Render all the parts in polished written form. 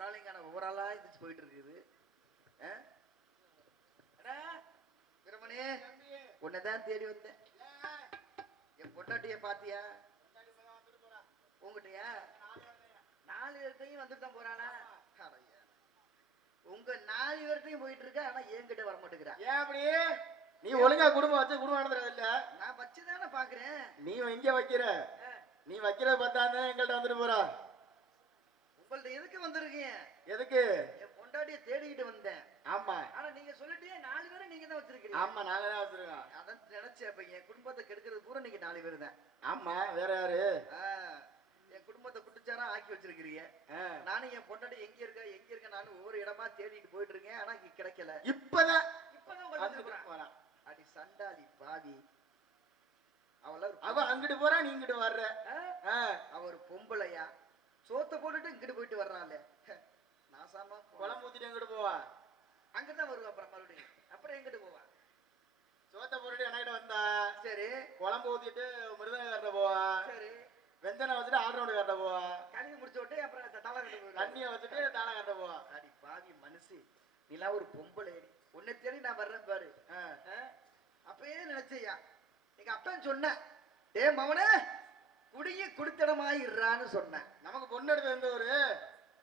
ஒரு ஆளுங்கான ஒவ்வொரு ஆளா இருந்துச்சு போயிட்டு இருக்குது. பிரமணே உன்னைதான் தேடி வந்தேன். என் பொண்டாட்டிய பாத்தியா? உங்ககிட்டயா? 4 பேர்த்தையும் வந்துட்டு தான் போறானா? உங்க 4 பேர்த்தையும் போயிட்டு இருக்க, ஆனா என்கிட்ட வர மாட்டேங்கிறா. ஏன் அப்படி? நீ ஒழுங்கா குடும்பம் வச்சு குடும்பம் நடத்துறது இல்ல. நான் வச்சுதானே பாக்குறேன். நீ எங்க வைக்கிற? நீ வைக்கிறத பார்த்தானே எங்கள்கிட்ட வந்துட்டு போறா. உங்கள்ட்ட எதுக்கு வந்திருக்கீங்க? எதுக்கு? என் பொண்டாட்டிய தேடிக்கிட்டு வந்தேன். ஆமா. ஆனா நீங்க சொல்லிட்டே 4 பேரை நீங்க தான் வச்சிருக்கீங்க. ஆமா, நாங்க தான் வச்சிருக்கோம். அதான் நினைச்சேன். இப்ப என் குடும்பத்தை கெடுக்கிறது பூரா நீங்க 4 பேர் தான். ஆமா, வேற யாரு? என் குடும்பத்தை குட்டிச்சாரா ஆக்கி வச்சிருக்கிறீங்க. நானும் என் பொண்டாட்டி எங்க இருக்க நானும் ஒவ்வொரு இடமா தேடிட்டு போயிட்டு இருக்கேன். ஆனா கிடைக்கல. இப்பதான் போறான். அடி சண்டாளி பாவி. அவ அங்கிட்டு போறா, நீ இங்கிட்டு வர்ற. அவர் பொம்பளையா சோத்த போட்டுட்டு இங்கிட்டு போயிட்டு வர்றாள். நாசாமா குழம்பு ஊத்திட்டு எங்கிட்டு போவா? அங்கதான் வருவா. அப்புறம் மறுபடியும் அப்புறம் எங்கிட்டு போவா? சோத்த போட்டுட்டு என்கிட்ட வந்தா சரி, குழம்பு ஊத்திட்டு மிருதங்க கட்ட போவா. சரி, வெந்தனை வச்சுட்டு ஆல்ரவுண்ட் கட்ட போவா. கழுவி முடிச்சு விட்டு அப்புறம் தாளம் கட்ட போவா. தண்ணிய வச்சுட்டு தாளம் கட்ட போவா. அடி பாவி மனுஷி, நீலாம் ஒரு பொம்பளை. உன்னை தேடி நான் வர்றேன் பாரு. அப்பயே நினைச்சையா எங்க அப்பன் சொன்ன, டே மவனே குடிய குடித்தனமாயிடுறான்னு சொன்னேன். நமக்கு பொண்ணு எடுத்து எந்த ஊரு?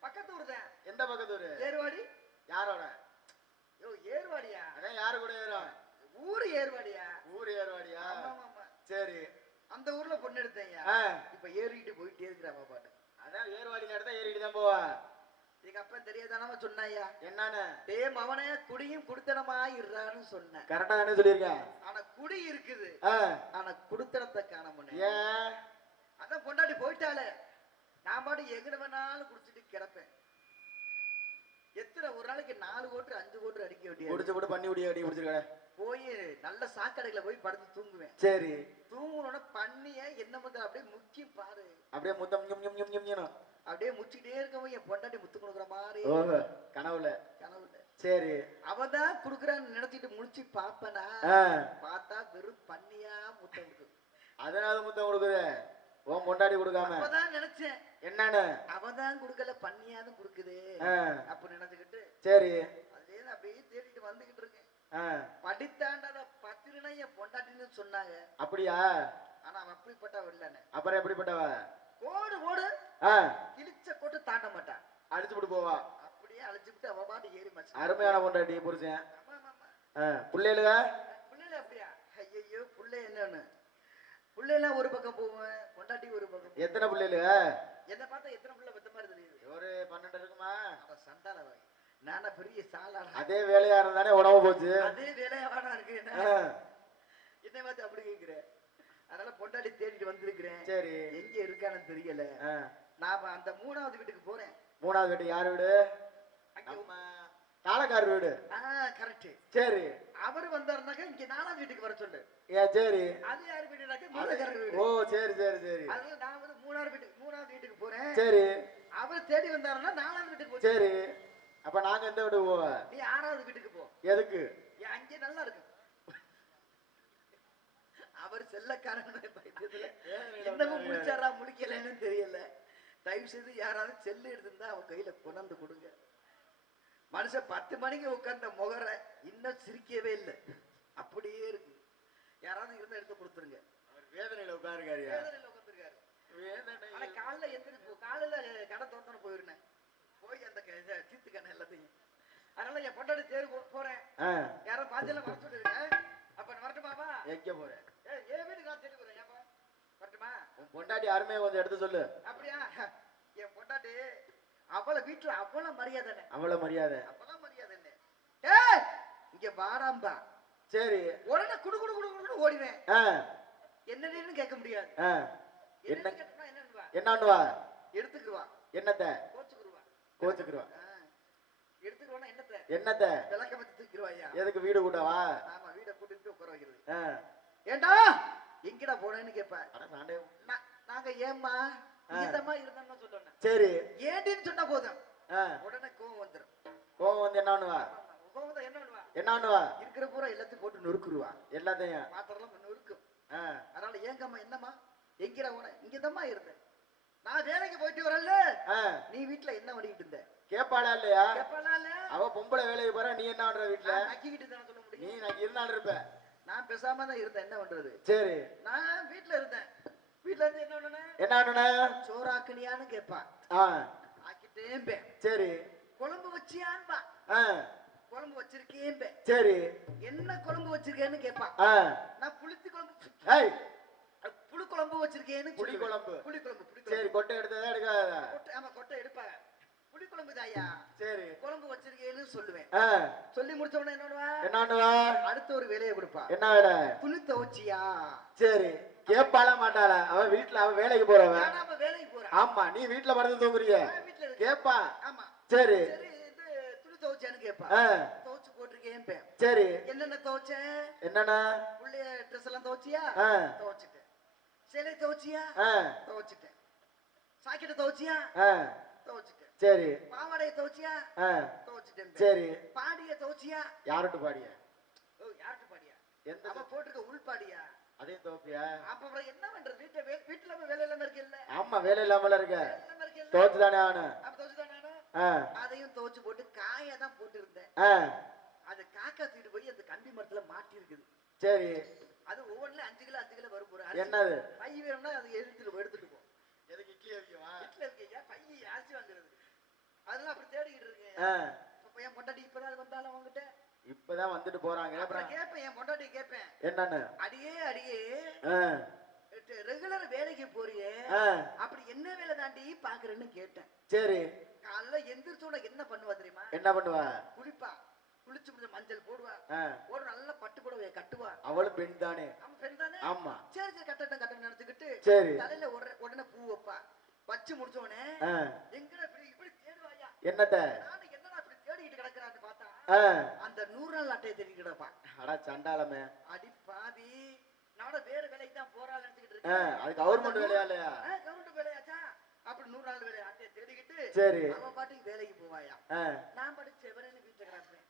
பக்கத்து ஊர் தான். எந்த பக்கத்து ஊரு? ஏர்வாடி. யாரோட? யோ ஏர்வாடியா? அதான் யாரு கூட ஏறும்? ஊரு ஏர்வாடியா? ஊரு ஏர்வாடியா? ஆமா. சரி, அந்த ஊர்ல பொண்ணு எடுத்தேங்க. இப்ப ஏறிட்டு போயிட்டே இருக்கிற பாட்டு. அதான் ஏர்வாடி நேரத்தை ஏறிட்டு தான் போவா. எங்க அப்பா தெரியாதானமா சொன்னாயா? என்னன்னு? டே மவனே குடியும் குடித்தனமாயிடுறான்னு சொன்ன. கரெக்டா தானே சொல்லியிருக்கேன். ஆனா குடி இருக்குது, ஆனா குடித்தனத்தை காண முடியும். ஏன்? அதான் பொண்டாட்டி போயிட்டாலே நான் பாட்டு எங்கட வேணாலும் குடிச்சிட்டு கிடப்பேன். எத்தனை ஒரு நாளைக்கு 4 கோட்டு 5 கோட்டு அடிக்க வேண்டிய குடிச்சு கூட பண்ணி விடிய அடி குடிச்சிருக்க. போய் நல்ல சாக்கடையில போய் படுத்து தூங்குவேன். சரி, தூங்குனோட பண்ணிய என்ன முதல்ல அப்படியே முக்கி பாரு. அப்படியே முத்தம் அப்படியே முச்சிட்டே இருக்கவும் என் பொண்டாட்டி முத்து கொடுக்குற மாதிரி கனவுல. கனவுல. சரி, அவதான் குடுக்குறான்னு நினைச்சிட்டு முடிச்சு பாப்பனா, பார்த்தா வெறும் பண்ணியா முத்தம் கொடுக்குது. அதனால முத்தம் கொடுக்குது, உன் பொண்டாட்டி கொடுக்காம. அப்பதான் நினைச்சேன் என்னன்னு, அவதான் குடுக்கல பண்ணியாவது குடுக்குது அப்ப நினைச்சுக்கிட்டு. சரி, அதே அப்படியே தேடிட்டு வந்துகிட்டு இருக்கேன். படித்தாண்டத பத்திரினா என் பொண்டாட்டின்னு சொன்னாங்க. அப்படியா? ஆனா அவன் அப்படிப்பட்டவ இல்லன்னு. அப்புறம் எப்படிப்பட்டவ? கோடு கிழிச்ச கோட்டு தாண்ட மாட்டான், அடிச்சு விட்டு போவா. அப்படியே அழைச்சுட்டு அவ பாட்டு ஏறி மச்சு. அருமையான பொண்டாட்டி புருஷன். பிள்ளைகளுங்க அப்படியா? ஐயோ புள்ளை என்னன்னு பிள்ளைலாம் ஒரு பக்கம் போவேன், பொண்டாட்டி ஒரு பக்கம். எத்தனை பிள்ளைகளுங்க? என்ன பார்த்தா எத்தனை பிள்ளை பெத்த மாதிரி தெரியுது. ஒரு 12 இருக்குமா? சண்டால நானா பெரிய சாலா. அதே வேலையா இருந்தானே உடம்பு போச்சு. அதே வேலையாவானா இருக்கு என்ன பார்த்து அப்படி கேட்கிறேன். அதனால பொண்டாட்டி தேடிட்டு வந்திருக்கிறேன். சரி, எங்க இருக்கான்னு தெரியல. நான் அந்த 3வது வீட்டுக்கு போறேன். 3வது வீட்டு யார் வீடு? தாளக்கார் வீடு. கரெக்ட். சரி, அவரு வந்தாருனாக்க இங்க 4வது வீட்டுக்கு வர சொல்லு. சரி, அது யாரு வீடுனாக்க முருகக்காரர் வீடு. ஓ சரி சரி சரி. அதனால நான் வந்து 3வது வீட்டுக்கு போறேன். சரி, அவர் தேடி வந்தாருன்னா 4வது வீட்டுக்கு போ. சரி, அப்ப நாங்க எந்த வீட்டுக்கு போவோம்? நீ 6வது வீட்டுக்கு போ. எதுக்கு? அங்கே நல்லா இருக்கு. அவர் செல்லக்காரன் இன்னமும் முடிச்சாரா முடிக்கலன்னு தெரியல. தயவு செய்து யாராவது செல்லு எடுத்துருந்தா அவன் கையில கொண்டாந்து கொடுங்க. மனுஷன் 10 மணிக்கு உட்கார்ந்த முகர இன்னும் சிரிக்கவே இல்லை, அப்படியே இருக்கு. யாராவது இருந்தா எடுத்து கொடுத்துருங்க. வேதனையில உட்காருக்காரு. வேதனையில உட்காந்துருக்காரு. ஆனா காலைல எந்திரிச்சு காலையில கடை தோத்தன போயிருந்தேன். போய் அந்த தீர்த்து கண்ண எல்லாத்தையும். அதனால என் பொண்டாட்டி தேடி போறேன். யாரும் பாத்தியெல்லாம் வர சொல்லிருக்கேன். அப்ப வரட்டுமாப்பா? எங்க போறேன்? ஏன் வீட்டுக்கு நான் தேடி போறேன். ஏப்பா வரட்டுமா? உன் பொண்டாட்டி அருமையை கொஞ்சம் எடுத்து சொல்லு. அப்படியா? என் பொண்டாட்டி அவளை வீட்டுல அவ்வளவு மரியாதை. அவ்வளவு மரியாதை? அவ்வளவு மரியாதை. இங்க வாராம்பா. சரி, உடனே குடு குடு குடு குடு ஓடிவேன். என்னன்னு கேட்க முடியாது. என்னன்னுவா? எடுத்துக்குவா. என்னத்த? கோச்சுக்குருவா. எடுத்துக்குவானா என்னத்த? என்னத்த? விளக்க வச்சு தூக்கிடுவாயா. எதுக்கு? வீடு கூட்டவா? ஆமா, வீட கூட்டிட்டு உட்கார வைக்கிறது. ஏண்டா எங்கடா போனேன்னு கேட்பேன். நாங்க ஏம்மா இதமா இருந்தோம்னு சொல்லணும். சரி, ஏண்டின்னு சொன்னா போதும் உடனே கோவம் வந்துடும். கோவம் வந்து என்னன்னுவா? கோவம் தான் என்னன்னுவா? என்னன்னுவா? இருக்கிற பூரா எல்லாத்தையும் போட்டு நொறுக்குருவா. எல்லாத்தையும் பாத்திரம் நொறுக்கும். அதனால ஏங்கம்மா என்னம்மா எங்கடா போன? இங்கதம்மா இருந்தேன். நான் வேலைக்கு போயிட்டு வரல. ஆ, நீ வீட்டுல என்ன பண்ணிட்டு இருந்த? கேப்பாளா இல்லையா? கேப்பலாம் இல்ல. அவ பொம்பளை வேலைக்கு போற, நீ என்ன பண்ற வீட்டுல? நக்கிக்கிட்டு தானே சொல்ல நீ முடியும். நான் இருந்தாலும் இருப்ப. நான் பேசாம தான் இருந்தேன், என்ன பண்றது? சரி, நான் வீட்டுல இருந்தேன். வீட்டுல இருந்து என்ன பண்ணன? என்ன பண்ணுன? சோறாக்குனியான்னு கேட்பா. ஆ, ஆக்கிட்டேன்பேன். சரி. குழம்பு வச்சியான்பா. ஆ, குழம்பு வச்சிருக்கேன்பேன். சரி. என்ன குழம்பு வச்சிருக்கேன்னு கேட்பா. ஆ, நான் புளித்து குழம்பு ஏய், புளி குழம்பு வச்சிருக்கேன்னு புளி சொல்லுவேன். குழம்பு. புளி குழம்பு, புளி சரி, குழம்பு. கொட்டை எடுத்ததா எடுக்காதா? கொட்டை, ஆமா கொட்டை எடுப்பாங்க. புளி குழம்பு தாயா. சரி. குழம்பு வச்சிருக்கேன்னு சொல்லுவேன். ஆ, சொல்லி முடிச்ச உடனே என்னடுவா? என்ன பண்ணுவா? அடுத்த ஒரு வேலையை கொடுப்பா. என்ன வேலை? துணி துவைச்சியா? சரி, கேப்பாளா மாட்டாளா? அவ வீட்டுல அவ வேலைக்கு போறவ. ஆனா அவ வேலைக்கு போறா. ஆமா, நீ வீட்டுல படுத்து தூங்குறிய. நான் வீட்டுல இருக்கேன். கேப்பா. ஆமா. சரி. சரி, இது துணி துவைச்சான்னு கேட்பா. ஆ, துவைச்சு போட்டிருக்கேன். சரி. என்னென்ன துவைச்ச? என்னன்னா? புள்ளைய ட்ரெஸ் எல்லாம் துவைச்சியா? ஆ, துவைச்சிட்டேன். சேலை துவைச்சியா? ஆ, துவைச்சிட்டேன். சாக்கெட்டை துவைச்சியா? ஆ, துவைச்சிட்டேன். சரி. பாவாடையை துவைச்சியா? ஆ, துவைச்சிட்டேன். சரி. பாடிய துவைச்சியா? யாருட்டு பாடிய? ஓ, யார்கிட்ட பாடியா? எந்த அவ போட்டிருக்க உள் பாடியா? அதையும் தோப்பியா? அப்ப அப்புறம் என்ன பண்றது? வீட்டுல வேலை இல்லாம இருக்கேல்ல. ஆமா, வேலை இல்லாமல இருக்க. வேலை இல்லாம இருக்கேல்ல. தோச்சுதானே ஆகணும். அப்ப துவைச்சுதான் நானும். ஆ, அதையும் துவைச்சு போட்டு காய தான் போட்டு இருந்தேன். ஆ, அது காக்கா தூக்கிட்டு போய் அந்த கம்பி மரத்துல மாட்டி இருக்குது. சரி. அது ஒவ்வொன்றுல 5 கிலோ வரும். போற என்னது? பை வேணும்னா அது எடுத்துட்டு போ. எதுக்கு இட்லி அவிக்கவா? வீட்டுல இருக்கையா பைய ஆசி வாங்குறது. அதெல்லாம் அப்படி தேடிக்கிட்டு இருக்கேன். ஆ, அப்ப என் பொண்டாட்டி இப்பதான் அது வந்தாலும் அவங்ககிட்ட இப்பதான் வந்துட்டு போறாங்க. அப்புறம் கேட்பேன், என் பொண்டாட்டி கேட்பேன், என்னன்னு? அடியே ஆ, ரெகுலர் வேலைக்கு போறியே, ஆ, அப்படி என்ன வேலை தாண்டி பாக்குறேன்னு கேட்டேன். சரி. காலைல எந்திரிச்சோட என்ன பண்ணுவா தெரியுமா? என்ன பண்ணுவா? குளிப்பா. குளிச்சு முடிஞ்ச மஞ்சள் போடுவா. ஆ, ஒரு நல்ல பட்டு புடவைய கட்டுவா. அவளும் பெண் தானே. அவன் பெண் தானே. ஆமா. சரி சரி, கட்டட்டும் நினைச்சுக்கிட்டு சரி. தலையில உடனே பூ வைப்பா. வச்சு முடிச்ச உடனே ஆ, எங்கடா இப்படி தேடுவாயா? என்னத்த? நானும் என்னடா இப்படி தேடிக்கிட்டு கிடக்குறான்னு பார்த்தா ஆ, அந்த 100 நாள் அட்டையை தேடிட்டு கிடப்பா. அடா சண்டாளமே. அடி பாவி, நான் வேற வேலைக்கு தான் போறான்னு நினைச்சுக்கிட்டு ஆ, இருக்கேன். அது கவர்மெண்ட் வேலையா இல்லையா? கவர்மெண்ட் வேலையாச்சா? அப்படி 100 நாள் வேலை அட்டையை தேடிக்கிட்டு சரி. அவன் பாட்டுக்கு வேலைக்கு போவாயா. ஆ, நான் பாட்டுக்கு செவரேன்னு வீட்டுல கிடப்பேன்.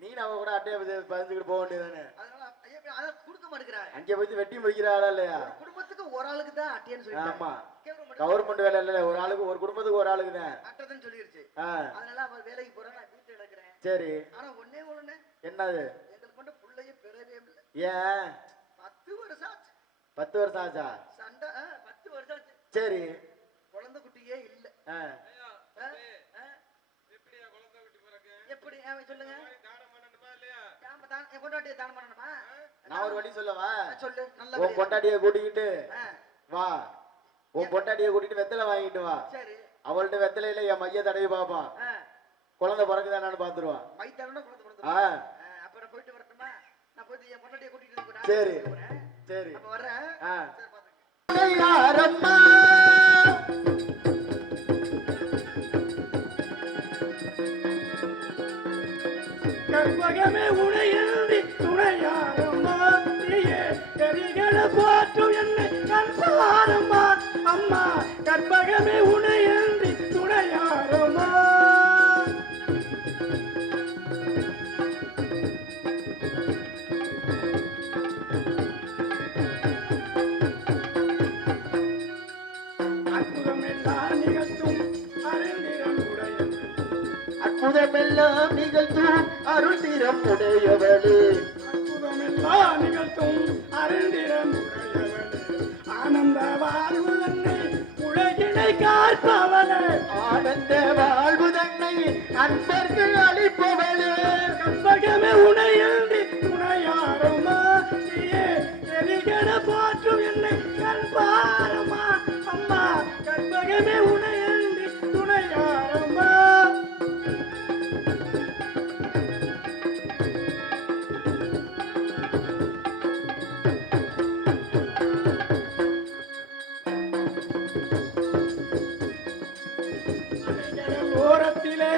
நீ அவ கூட அட்டையை பதிஞ்சுக்கிட்டு போக வேண்டியதானே? அதனால அதை கொடுக்க மாட்டேங்கிறாங்க. அங்கே போய் வெட்டி முடிக்கிறாளா இல்லையா? ஒரு குடும்பத்துக்கு ஒரு ஆளுக்கு தான் அட்டைன்னு சொல்லிட்டாங்க. ஆமா, கவர்மெண்ட் கவர்மெண்ட் வேலை இல்ல. ஒரு ஆளுக்கு, ஒரு குடும்பத்துக்கு ஒரு ஆளுக்கு தான் அட்டைன்னு சொல்லிருச்சு. ஆ, அதனால அவன் வேலைக்கு போறான், நான் வீட்டுல கிடக்குறேன். சரி. ஆனா ஒண்ணே என்னது? எங்களுக்கு மட்டும் புள்ளைய பெறவே இல்லை. ஏன்? 10 வருஷம் ஆச்சு. 10 வருஷம் ஆச்சா? சண்டை. 10 வருஷம் ஆச்சு. சரி. குழந்தை குட்டியே இல்ல. ஆ, எப்படி சொல்லுங்க. என் பொண்டாட்டியை தானம் பண்ணணுமா? நான் ஒரு வழி சொல்லவா? சொல்லு. நல்ல உன் பொண்டாட்டியை கூட்டிக்கிட்டு ஆ, வா. உன் பொண்டாட்டியை கூட்டிட்டு வெத்தலை வாங்கிட்டு வா. சரி. அவள்கிட்ட வெத்தலையில என் மைய தடவி பாப்பான். குழந்தை பிறகுதானு பாத்துருவான். மைத்தான குழந்தை ஆ, பிறந்து. அப்புறம் போயிட்டு வரட்டுமா? நான் போயிட்டு என் பொண்டாட்டியை கூட்டிட்டு இருக்கேன். சரி சரி. அப்ப வர்றேன். ஆ, சரி, பாத்துக்க. யாரம்மா கற்பகமே உனையந்தி துணையாரம்மா, நீயே கரிகள போற்றும் என்னை கண்பாரம்மா, அம்மா கற்பகமே உனையந்தி துணையாரம்மா. அற்புதமெல்லாம் நிகழ்த்தும் அறிந்திரம் உடையது, அற்புதமெல்லாம் நிகழ்த்தும் அருள் திறம் உடையவளே, அற்புதமெல்லாம் நிகழ்த்தும் அறிந்திரம் உடையவளே, ஆனந்த வாழ்வு தன்னை உலகினை காப்பவளே, ஆனந்த வாழ்வு தன்னை அன்பர்கள் அளிப்பவளே, கற்பகமே உனையன்றி துணையாரம்மா, நீயே எரிகட போற்றும் என்னை கண்பாரம்மா, அம்மா கற்பகமே உனையன்றி துணையாரம்மா. ஓரத்திலே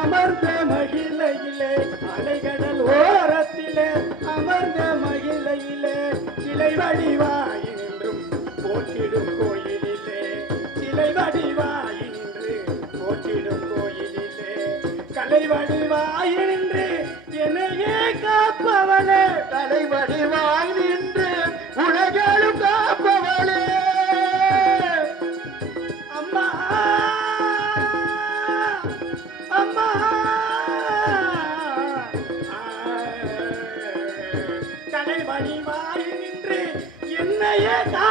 அமர்ந்த மகிழையிலே, அலைகடல் ஓரத்திலே அமர்ந்த மகிழையிலே, சிலை வடிவாய் நின்றும் போற்றிடும் கோயிலிலே, சிலை வடிவாய் நின்று போற்றிடும் கோயிலிலே, கலை வடிவாய் நின்று என்னையே காப்பவளே, தலைவடிவாய் நின்று உலகளும் காப்பவளே,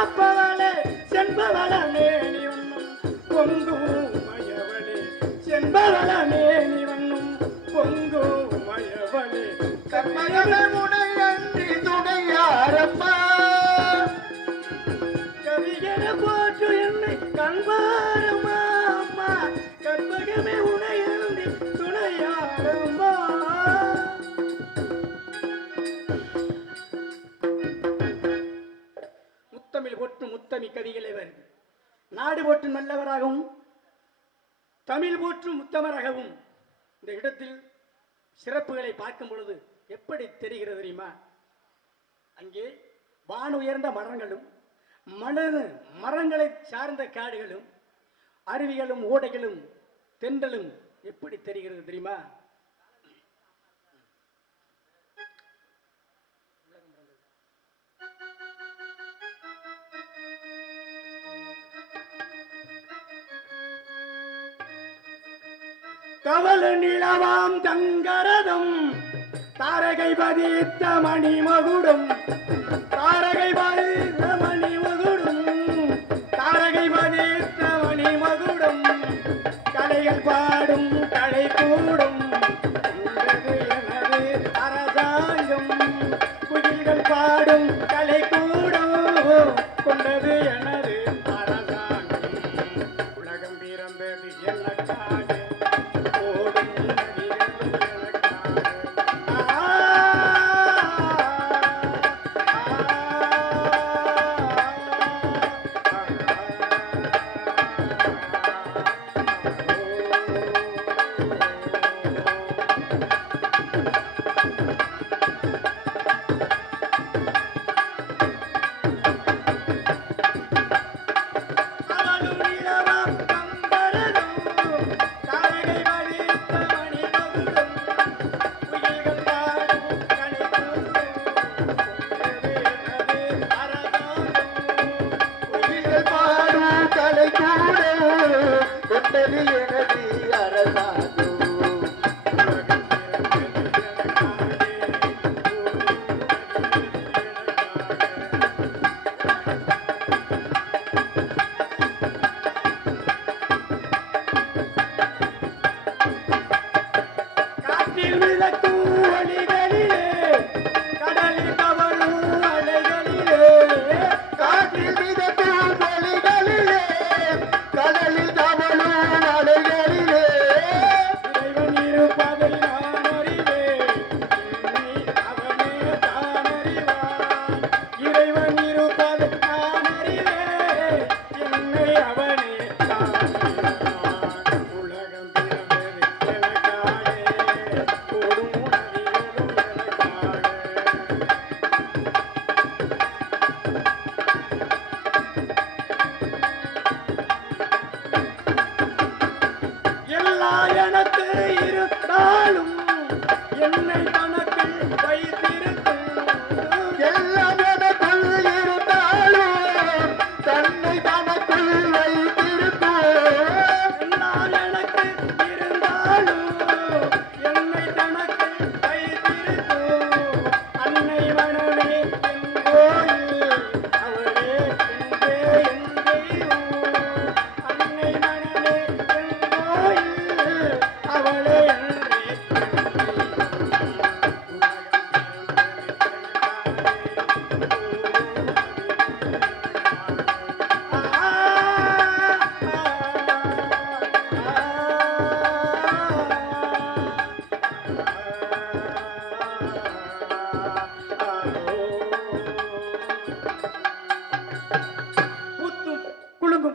காப்பவளே செண்பவள மேனி வண்ணம் பொங்கும் மயவளே செண்பவள மேனி வண்ணம் பொங்கும் மயவளே கற்பகமே முனையன்றி துணையாரம்மா கவிஞர போற்று என்னை கண்பாரம்மா அம்மா கற்பகமே உனையன்றி துணையாரம்மா. முத்தமிழ் போற்றும் முத்தமி கவிகளவர் நாடு போற்றும் நல்லவராகவும் தமிழ் போற்றும் முத்தமராகவும் இந்த இடத்தில் சிறப்புகளை பார்க்கும் பொழுது எப்படி தெரிகிறது தெரியுமா? அங்கே வான் உயர்ந்த மரங்களும் மரங்களை சார்ந்த காடுகளும் அருவிகளும் ஓடைகளும் தென்றலும் எப்படி தெரிகிறது தெரியுமா? கவல நிலவாம் தங்கரதம் தாரகை பதித்த மணிமகுடம் தாரகை பதித்த மணிமகுடம் தாரகை பதித்த மணிமகுடம் கலைகள் பாடும் கலை கூடும் எனது அரசாங்கம் குயில்கள் பாடும் கலை கூடும் கொண்டது எனது அரசாங்கம் உலகம் பிறந்தது எனக்காக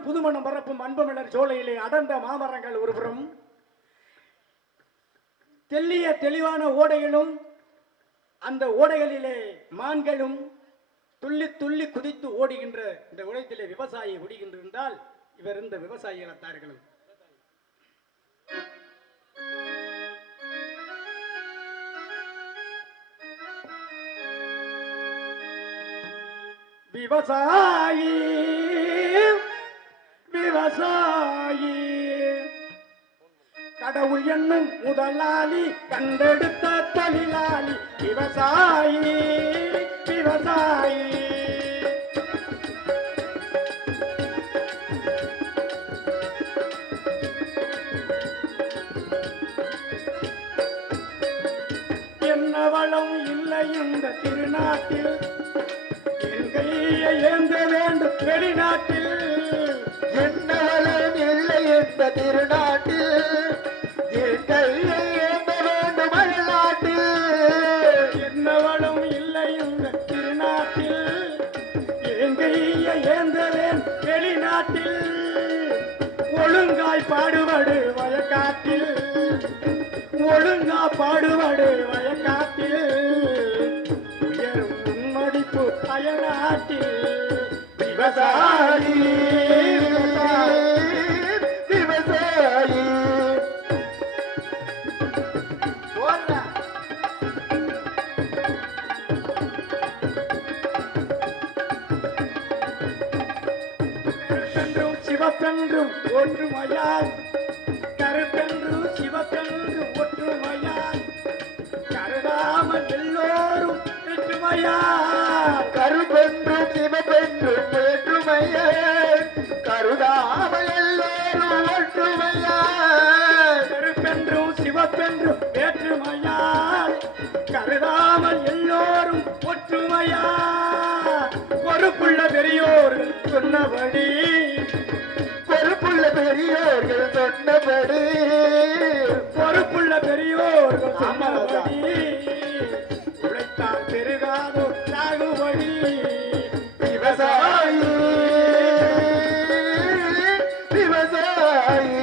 புதுமணம் பரப்பும் அன்புமலர் சோலையிலே அடர்ந்த மாமரங்கள் ஒருபுறம் தெல்லிய தெளிவான ஓடைகளும் அந்த ஓடைகளிலே மான்களும் துள்ளி துள்ளி குதித்து ஓடுகின்ற இந்த உலகத்திலே விவசாயி ஓடுகின்றிருந்தால் இவர் இந்த விவசாயி இனத்தார்களும் விவசாயி விவசாயி கடவுள் என்னும் முதலாளி கண்டெடுத்த தொழிலாளி விவசாயி விவசாயி திருநாட்டில் என் கையை ஏந்த வேண்டும் வெளிநாட்டில் என்னவளன் இல்லை இந்த திருநாட்டில் என் கையை ஏந்த வேண்டும் அயல்நாட்டில் என்னவளும் இல்லை இந்த திருநாட்டில் என் கையை ஏந்தவேன் வெளிநாட்டில் ஒழுங்காய் பாடுபடு வயக்காட்டில் ஒழுங்கா பாடுபடு வயக்காட்டில் உயரும் உன்மதிப்பு அயல்நாட்டில் விவசாயி விவசாயி போடுறா. கருப்பென்றும் சிவப்பென்றும் ஒற்றுமையால் கருப்பென்றும் சிவப்பென்றும் ஒற்றுமையால் கருதாமல் எல்லோரும் ஒற்றுமையால் கருப்பென்றும் சிவப்பென்றும் வேற்றுமைய கருதாமல் எல்லோரும் ஒற்றுமைய கருப்பென்றும் சிவப்பென்றும் வேற்றுமையால் கருதாமல் எல்லோரும் ஒற்றுமையா பொறுப்புள்ள பெரியோர்கள் சொன்னபடி பொறுப்புள்ள பெரியோர்கள் சொன்னபடி பொறுப்புள்ள பெரியோர்கள் சொன்னபடி உழைத்தால் பெருகாதோ சாகுபடி விவசாயி விவசாயி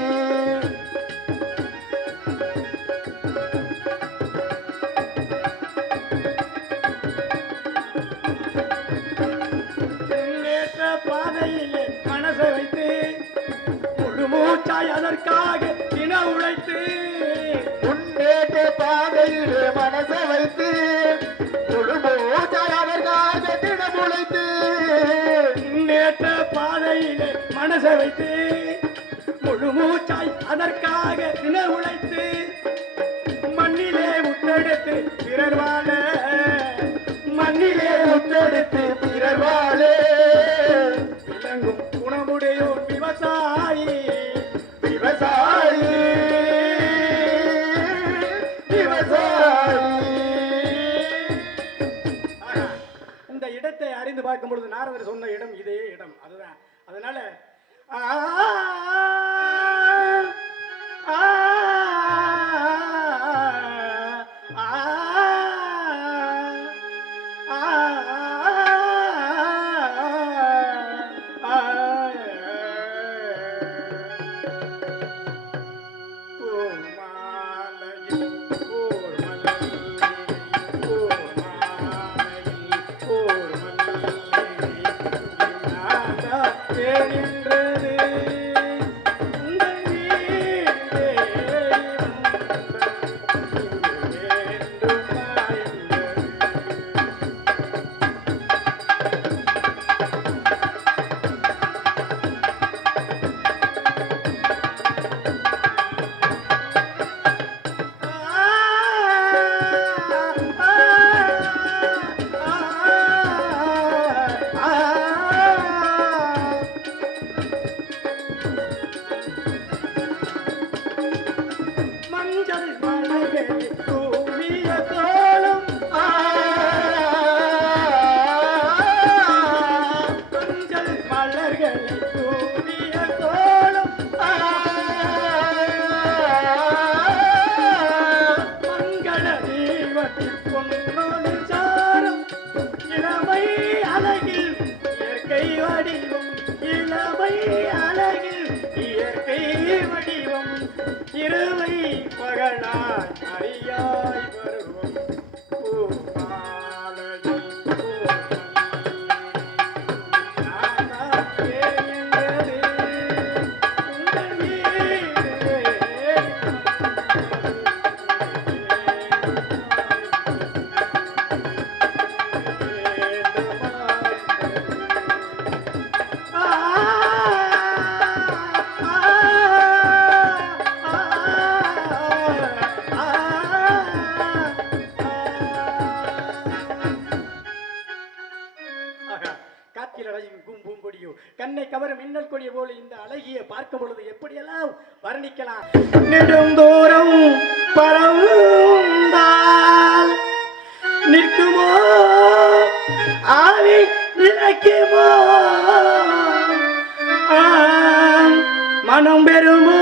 முன்னேற்ற பாதையிலே மனசை வைத்து முழு மூச்சாய் அதற்காக தின உழைத்து முன்னேற்ற பாதையிலே மனசை வைத்து முழுமூச்சாயதற்காக தினம் உழைத்து முன்னேற்ற பாதையிலே மனசை வைத்து முழு மூச்சாய் அதற்காக தின உழைத்து மண்ணிலே முத்தெடுத்து பிறர் வாழ மண்ணிலே முத்தெடுத்து பிறர் வாழே விளங்கும் குணமுடையோர் விவசாயி விவசாயி விவசாயி ஆகா, இந்த இடத்தை அறிந்து பார்க்கும் பொழுது நாரதர் சொன்ன இடம் இதே இடம் அதுதான் அதனால ஆ, ஆ, ஆ, தேடுகின்றது உங்கள் வீடு தேடி மஞ்சள் மலைகள் தூவிய கோலம் மஞ்சள் மலர்களை தூவிய கோலம் மங்கள தீபத்தில் பொன்னொழி சாரம் இளமை அழகில் இயற்கை வடிவம் இளமை அழகில் இயற்கை வடிவம் இருவை பகலாய் அறியாய் வருவோம் பூமாலடி காற்றில் அழகின் பூம்பூம் கொடியோ கண்ணை கவரும் மின்னல் கொடிய போல இந்த அழகிய பார்க்கும் பொழுது எப்படியெல்லாம் வர்ணிக்கலாம் நெடுந்தோறும் பரந்தால் நிற்குமோ கிடைக்குமோ மனம் பெறுமோ